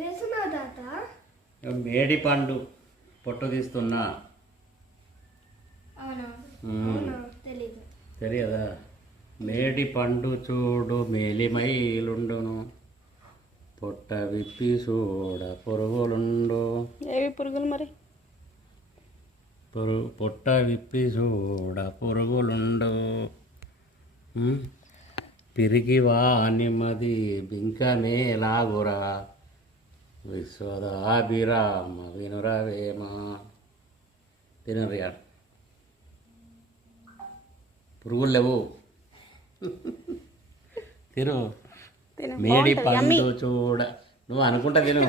చేస్తున్నావు తాత? మేడి పండు పొట్టు తీస్తున్నా. తెలీదు. తెలియదా? మేడి పండు చూడు మేలిమైలుండును పొట్ట విప్పి చూడ పురుగులుండు. ఏవి పురుగులు మరి? పురు పొట్ట విప్పి చూడ పురుగులుండు. ఉమ్? పిరికి వానిమది బింకనే లాగురా విశ్వదాభిరామ వినురవేమ తినరియా పురుగులు లేవు. తిను. మేడి. పండు చూడ. నువ్వు అనుకుంటా తిను.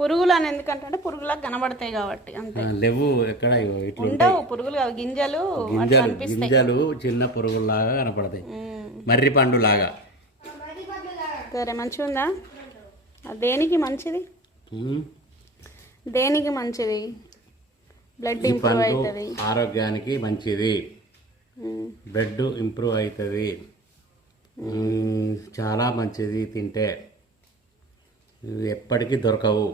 పురుగులు అని ఎందుకంటే పురుగులకు కనబడతాయి కాబట్టి అంతే. లేవు. ఎక్కడ ఉండవు. పురుగులు కాదు గింజలు గింజలు గింజలు చిన్న పురుగుల్లాగా కనపడతాయి. మర్రి పండు లాగా సరే మంచిగా ఉందా దేనికి మంచిది? దేనికి మంచిది? బ్లడ్ ఇంప్రూవ్ అవుతుంది ఆరోగ్యానికి మంచిది. బ్లడ్ ఇంప్రూవ్ అవుతుంది చాలా మంచిది తింటే. ఎప్పటికీ దొరకవు.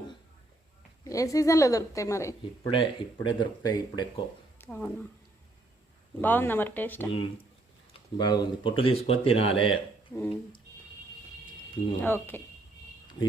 ఏ సీజన్లో దొరుకుతాయి మరి? ఇప్పుడే ఇప్పుడే దొరుకుతాయి ఇప్పుడు ఎక్కువ. అవునా? బాగుందా మరి టేస్ట్. బాగుంది. పొట్టు తీసుకొని తినాలి. ఓకే.